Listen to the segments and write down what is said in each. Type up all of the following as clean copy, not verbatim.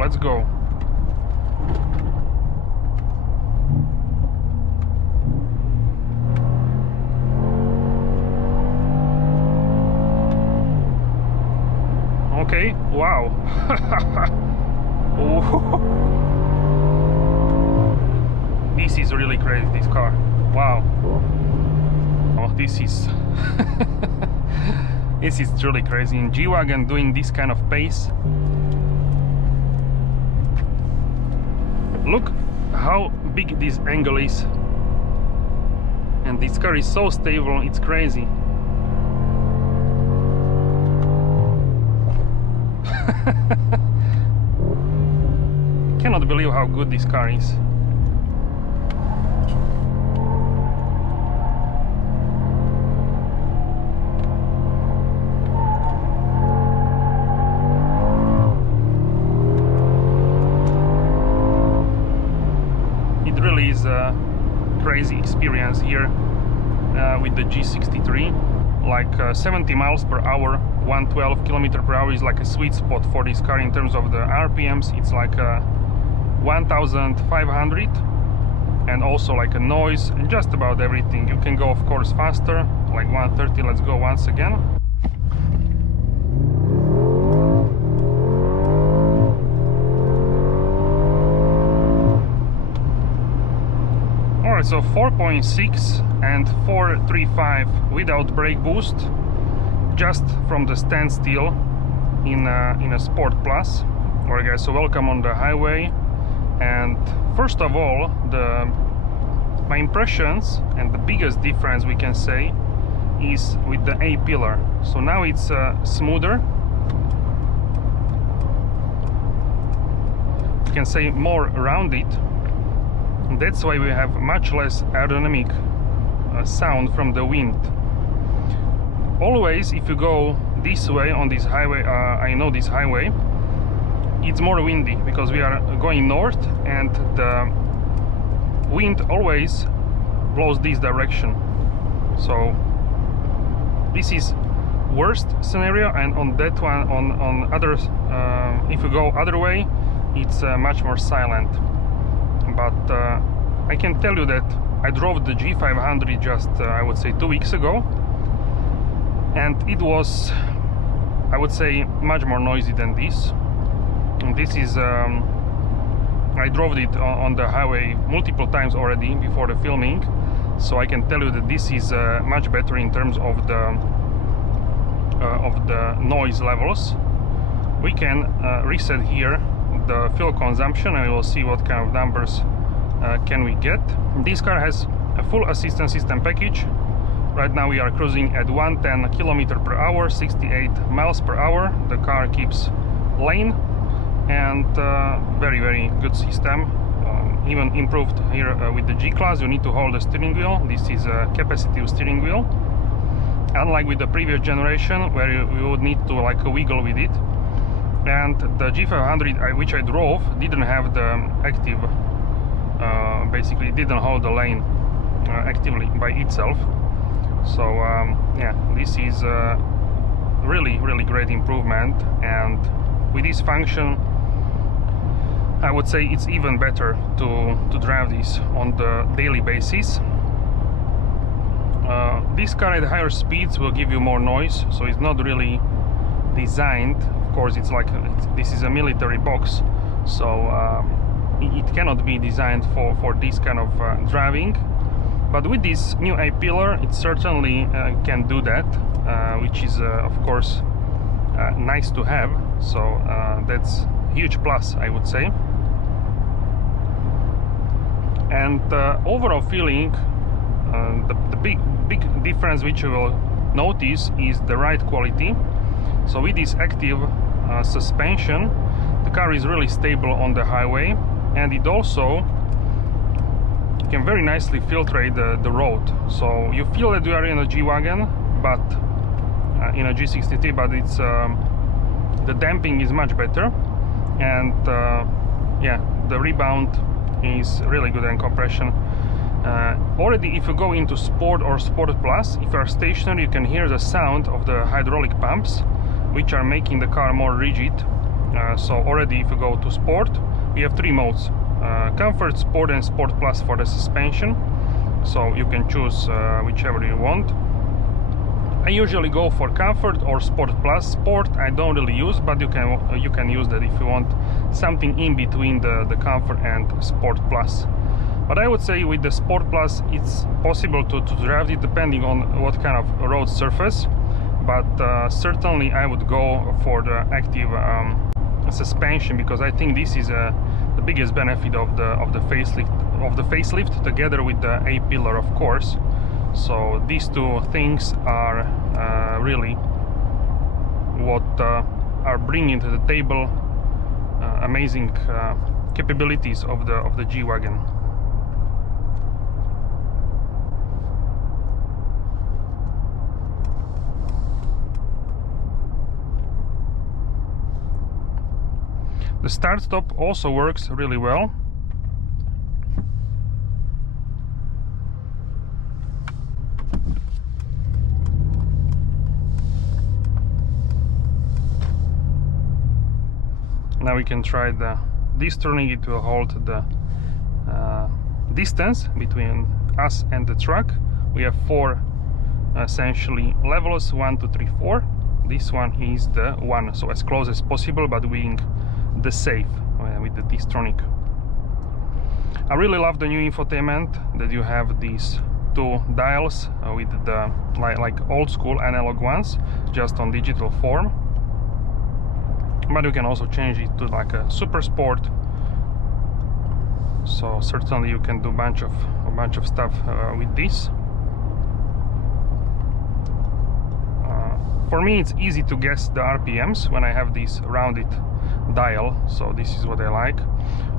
let's go. Okay, wow. This is really crazy, this car. Wow. Oh, this is this is truly crazy. In G-Wagon doing this kind of pace. Look how big this angle is. And this car is so stable, it's crazy. Cannot believe how good this car is. It really is a crazy experience here with the G63. Like 70 miles per hour, 112 km per hour is like a sweet spot for this car in terms of the RPMs. It's like 1500, and also like a noise and just about everything. You can go of course faster, like 130. Let's go once again. Alright, so 4.6 and 4.35 without brake boost, just from the standstill in a Sport Plus. Alright guys, so welcome on the highway. And first of all, my impressions and the biggest difference we can say is with the A-pillar. So now it's smoother, you can say more rounded. That's why we have much less aerodynamic sound from the wind. Always, if you go this way on this highway, I know this highway, it's more windy because we are going north, and the wind always blows this direction. So this is worst scenario, and on that one, on others, if you go other way, it's much more silent. But I can tell you that I drove the G500 just I would say 2 weeks ago, and it was, I would say, much more noisy than this. And this is I drove it on the highway multiple times already before the filming, so I can tell you that this is much better in terms of the noise levels. We can reset here the fuel consumption, and we will see what kind of numbers can we get. This car has a full assistance system package. Right now we are cruising at 110 km per hour, 68 miles per hour. The car keeps lane, and very good system. Even improved here with the G-Class. You need to hold the steering wheel. This is a capacitive steering wheel, unlike with the previous generation where you would need to like wiggle with it. And the G500 which I drove didn't have the active, basically it didn't hold the lane actively by itself. So yeah, this is really great improvement, and with this function I would say it's even better to drive this on the daily basis. This car at higher speeds will give you more noise, so it's not really designed. Of course, it's like this is a military box, so it cannot be designed for this kind of driving. But with this new A-pillar, it certainly can do that, which is of course nice to have. So that's huge plus, I would say. And overall feeling, the big difference which you will notice is the ride quality. So with this active suspension, the car is really stable on the highway, and it also can very nicely filtrate the road. So you feel that you are in a G-Wagon, but in a G63, but it's the damping is much better, and yeah, the rebound is really good, and compression. Already if you go into Sport or Sport Plus, if you are stationary, you can hear the sound of the hydraulic pumps, which are making the car more rigid. So already if you go to sport, we have three modes: comfort, sport and sport plus for the suspension. So you can choose whichever you want. I usually go for comfort or sport plus. Sport I don't really use, but you can use that if you want something in between the comfort and sport plus. But I would say with the sport plus it's possible to drive it depending on what kind of road surface, but certainly I would go for the active suspension, because I think this is the biggest benefit of the facelift together with the A-pillar, of course. So these two things are really what are bringing to the table amazing capabilities of the G-Wagon. The start-stop also works really well. Now we can try this turning. It will hold the distance between us and the truck. We have four essentially levels: 1, 2, 3, 4. This one is the one, so as close as possible, but being the safe with the Distronic. I really love the new infotainment, that you have these two dials with the like old school analog ones, just on digital form. But you can also change it to like a super sport. So certainly you can do a bunch of stuff with this. For me, it's easy to guess the RPMs when I have this rounded dial, so this is what I like.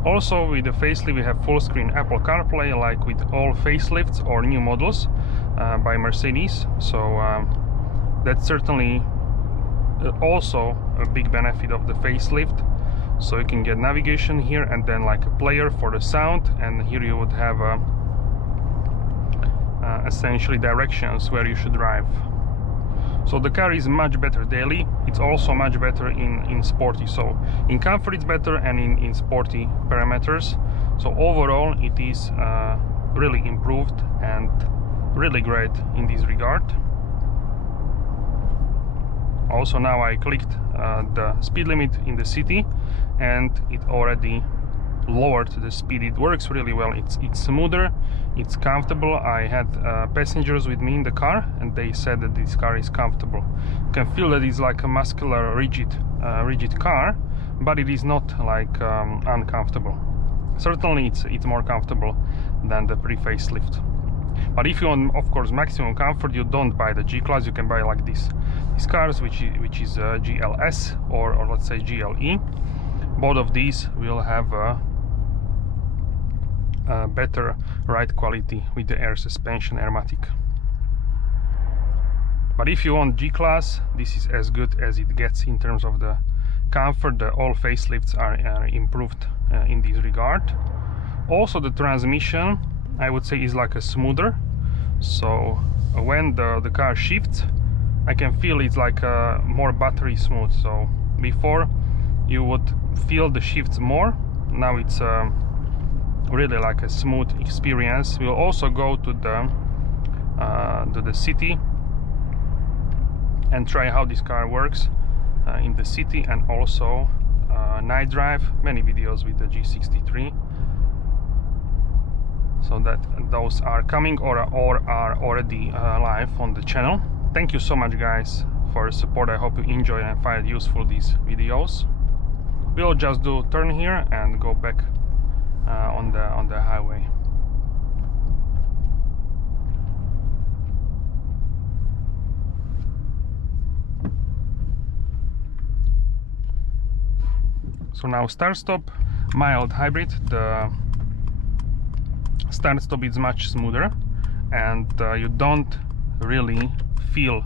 Also, with the facelift we have full screen Apple CarPlay, like with all facelifts or new models by Mercedes. So that's certainly also a big benefit of the facelift. So you can get navigation here, and then like a player for the sound, and here you would have essentially directions where you should drive. So the car is much better daily. It's also much better in sporty. So in comfort it's better, and in sporty parameters. So overall it is really improved and really great in this regard. Also, now I clicked the speed limit in the city, and it already lowered the speed. It works really well. It's smoother, it's comfortable. I had passengers with me in the car, and they said that this car is comfortable. You can feel that it's like a muscular, rigid car, but it is not like uncomfortable. Certainly it's more comfortable than the pre-facelift. But if you want, of course, maximum comfort, you don't buy the G-Class. You can buy like these cars, which is GLS or let's say GLE. Both of these will have a better ride quality with the air suspension, Airmatic. But if you want G-Class, this is as good as it gets in terms of the comfort. All facelifts are improved in this regard. Also, the transmission, I would say, is like a smoother. So when the car shifts, I can feel it's like more battery smooth. So before you would feel the shifts more, now it's really like a smooth experience. We'll also go to the city and try how this car works in the city, and also night drive. Many videos with the G63. So that those are coming or are already live on the channel. Thank you so much, guys, for the support. I hope you enjoy and find useful these videos. We'll just do turn here and go back on the highway. So now start stop, mild hybrid. The start stop is much smoother, and you don't really feel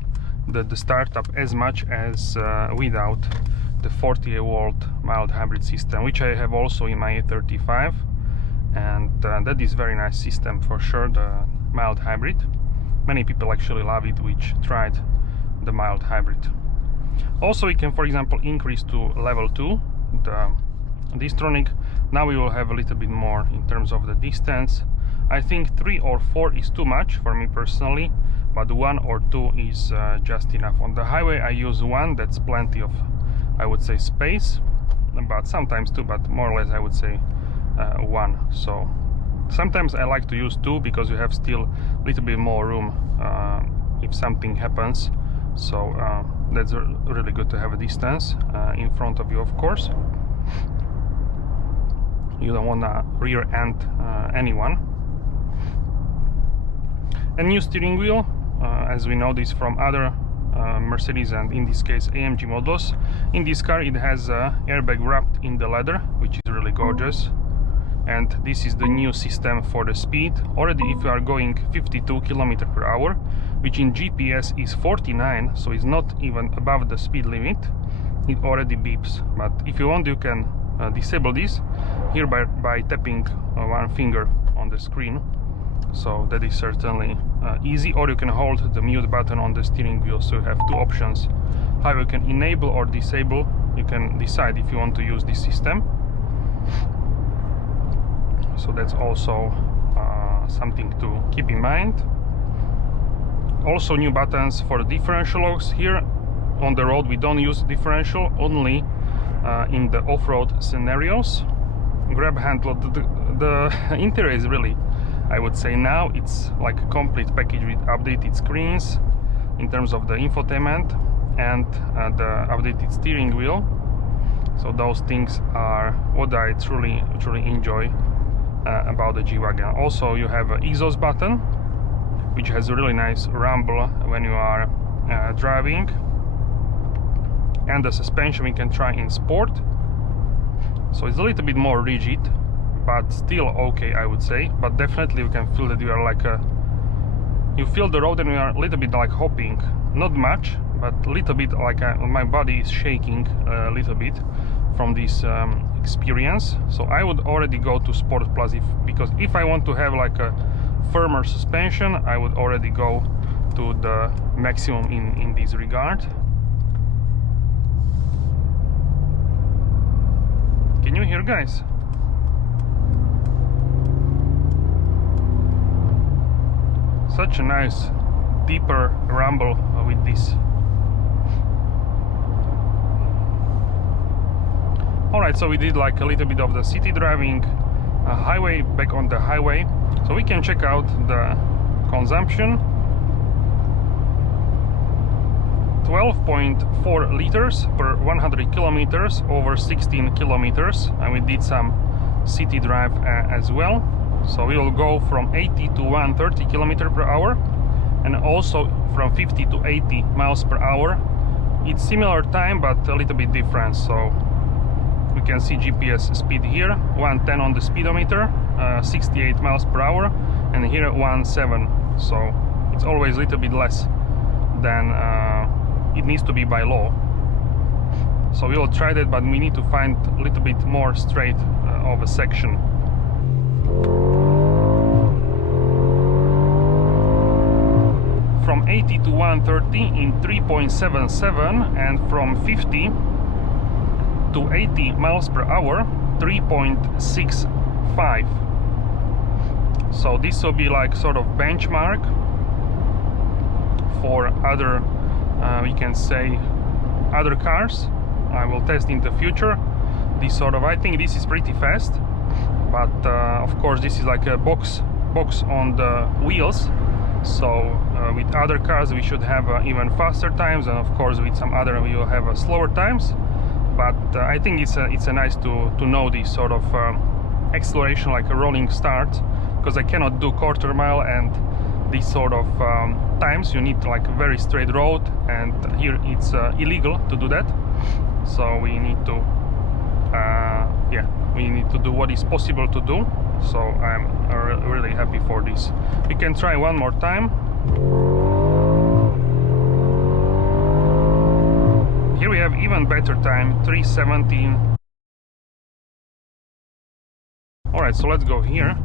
the startup as much as without the 48-volt mild hybrid system, which I have also in my A35, and that is very nice system for sure, the mild hybrid. Many people actually love it which tried the mild hybrid. Also, we can, for example, increase to level 2 the Distronic. Now we will have a little bit more in terms of the distance. I think 3 or 4 is too much for me personally, but 1 or 2 is just enough. On the highway I use 1, that's plenty of, I would say, space, but sometimes 2, but more or less I would say 1. So sometimes I like to use 2 because you have still a little bit more room if something happens. So that's really good to have a distance in front of you, of course. You don't want to rear end anyone. A new steering wheel, as we know this from other Mercedes and in this case AMG models. In this car it has airbag wrapped in the leather, which is really gorgeous. And this is the new system for the speed. Already if you are going 52 km/h, which in GPS is 49, so it's not even above the speed limit, it already beeps. But if you want, you can disable this here by tapping one finger on the screen. So that is certainly easy, or you can hold the mute button on the steering wheel, so you have 2 options how you can enable or disable. You can decide if you want to use this system. So that's also something to keep in mind. Also new buttons for the differential locks. Here on the road we don't use differential, only in the off-road scenarios. Grab handle, the interior is really, I would say now it's like a complete package with updated screens in terms of the infotainment and the updated steering wheel. So those things are what I truly enjoy about the G-Wagon. Also you have an exhaust button, which has a really nice rumble when you are driving. And the suspension we can try in sport. So it's a little bit more rigid, but still okay, I would say. But definitely you can feel that you are like you feel the road and you are a little bit like hopping. Not much, but a little bit like my body is shaking a little bit from this experience. So I would already go to Sport Plus because if I want to have like a firmer suspension, I would already go to the maximum in this regard. Can you hear, guys? Such a nice deeper rumble with this. Alright, so we did like a little bit of the city driving, highway, back on the highway. So we can check out the consumption. 12.4 liters per 100 kilometers over 16 kilometers, and we did some city drive as well. So we will go from 80 to 130 km/h and also from 50 to 80 miles per hour. It's similar time but a little bit different. So we can see GPS speed here, 110 on the speedometer, 68 miles per hour, and here 1.7. So it's always a little bit less than it needs to be by law. So we will try that, but we need to find a little bit more straight of a section. From 80 to 130 in 3.77, and from 50 to 80 miles per hour 3.65. So this will be like sort of benchmark for other we can say other cars. I will test in the future this sort of, I think this is pretty fast, but of course this is like a box on the wheels. So with other cars we should have even faster times, and of course with some other we will have slower times. But I think it's a nice to know this sort of acceleration, like a rolling start, because I cannot do quarter mile and these sort of times. You need like a very straight road, and here it's illegal to do that. So we need to we need to do what is possible to do. So I'm really happy for this. We can try one more time. Here we have even better time, 3:17. Alright, so let's go here.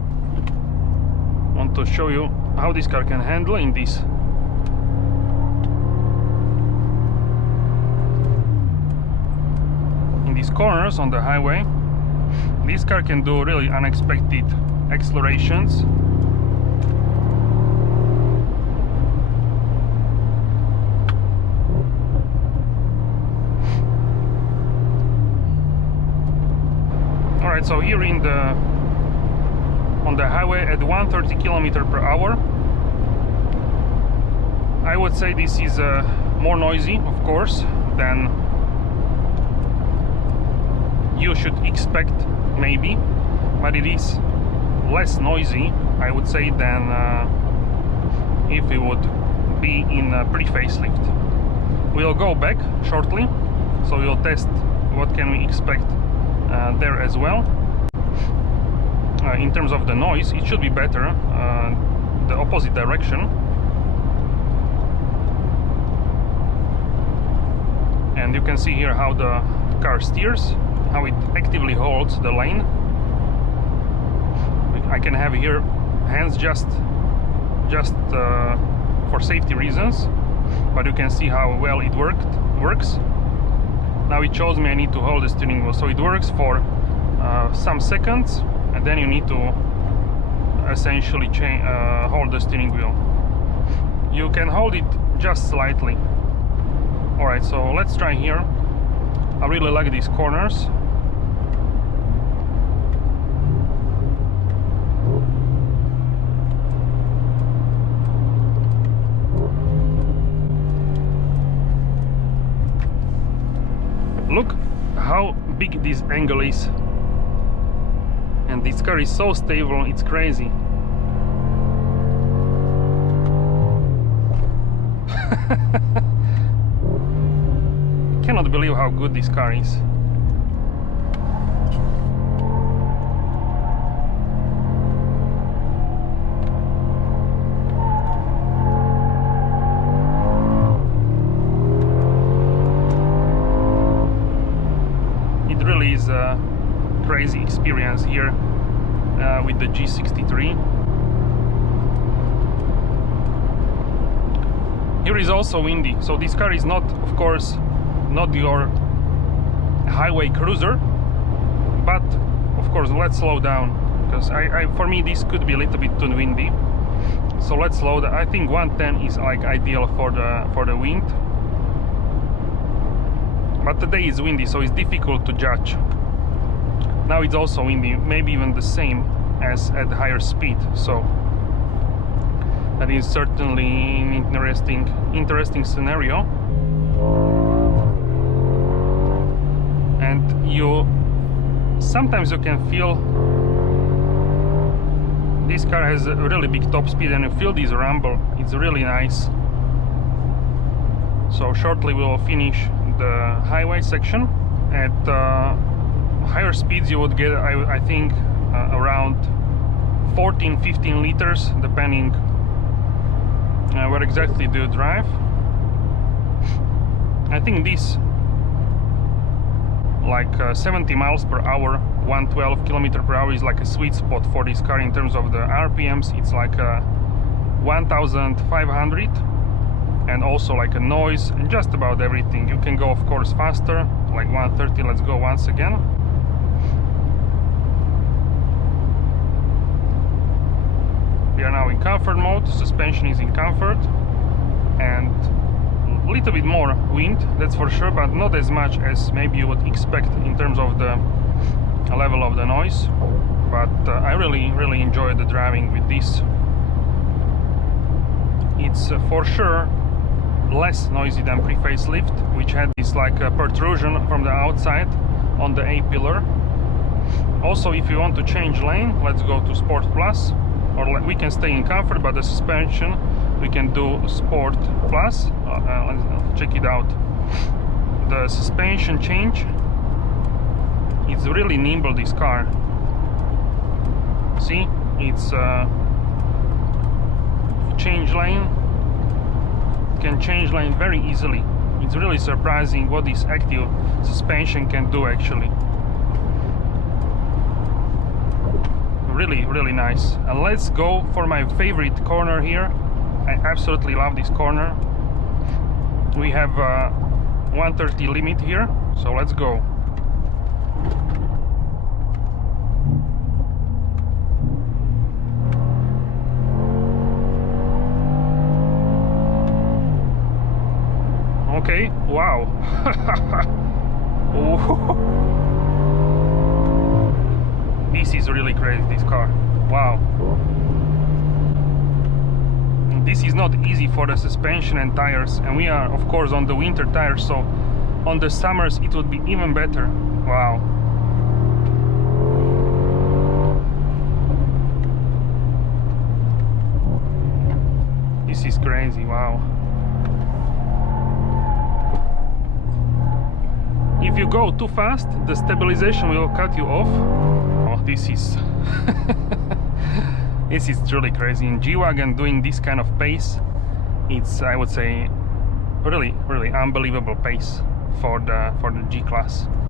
I want to show you how this car can handle in this these corners on the highway, this car can do really unexpected accelerations. Alright, so here on the highway at 130 km/h, I would say this is more noisy, of course, than you should expect, maybe, but it is less noisy, I would say, than if it would be in a pre-facelift. We'll go back shortly, so we'll test what can we expect there as well. In terms of the noise, it should be better the opposite direction. And you can see here how the car steers, how it actively holds the lane. I can have here hands just for safety reasons, but you can see how well it works. Now it shows me I need to hold the steering wheel, so it works for some seconds, and then you need to essentially hold the steering wheel. You can hold it just slightly. Alright, so let's try here. I really like these corners. Look how big this angle is. And this car is so stable, it's crazy. Cannot believe how good this car is. It really is a crazy experience here with the G63. Here is also windy, so this car is not, of course, not your highway cruiser, but of course let's slow down, because for me this could be a little bit too windy. So let's slow down. I think 110 is like ideal for the wind, but today is windy, so it's difficult to judge. Now it's also windy, maybe even the same as at higher speed, so that is certainly an interesting scenario. And sometimes you can feel this car has a really big top speed, and you feel this rumble. It's really nice. So shortly we will finish the highway section. At higher speeds you would get, I think, around 14-15 liters, depending where exactly do you drive. I think this, like 70 miles per hour, 112 km/h is like a sweet spot for this car. In terms of the RPMs, it's like 1500, and also like a noise and just about everything. You can go, of course, faster, like 130. Let's go once again. We are now in comfort mode. Suspension is in comfort, and a little bit more wind, that's for sure, but not as much as maybe you would expect in terms of the level of the noise. But I really enjoy the driving with this. It's for sure less noisy than pre-facelift, which had this like protrusion from the outside on the A-pillar. Also, if you want to change lane, let's go to Sport Plus, or we can stay in comfort, but the suspension we can do Sport Plus. Let's check it out. The suspension change, it's really nimble, this car. See, it's change lane, can change lane very easily. It's really surprising what this active suspension can do, actually. Really nice. And let's go for my favorite corner here. I absolutely love this corner. We have 130 limit here, so let's go. Oh. This is really crazy, this car. Wow. This is not easy for the suspension and tires, and we are of course on the winter tires, so on the summers it would be even better. Wow. This is crazy, wow. If you go too fast, the stabilization will cut you off. Oh, this is this is truly crazy. In G-Wagon doing this kind of pace, it's, I would say, really unbelievable pace for the G-Class.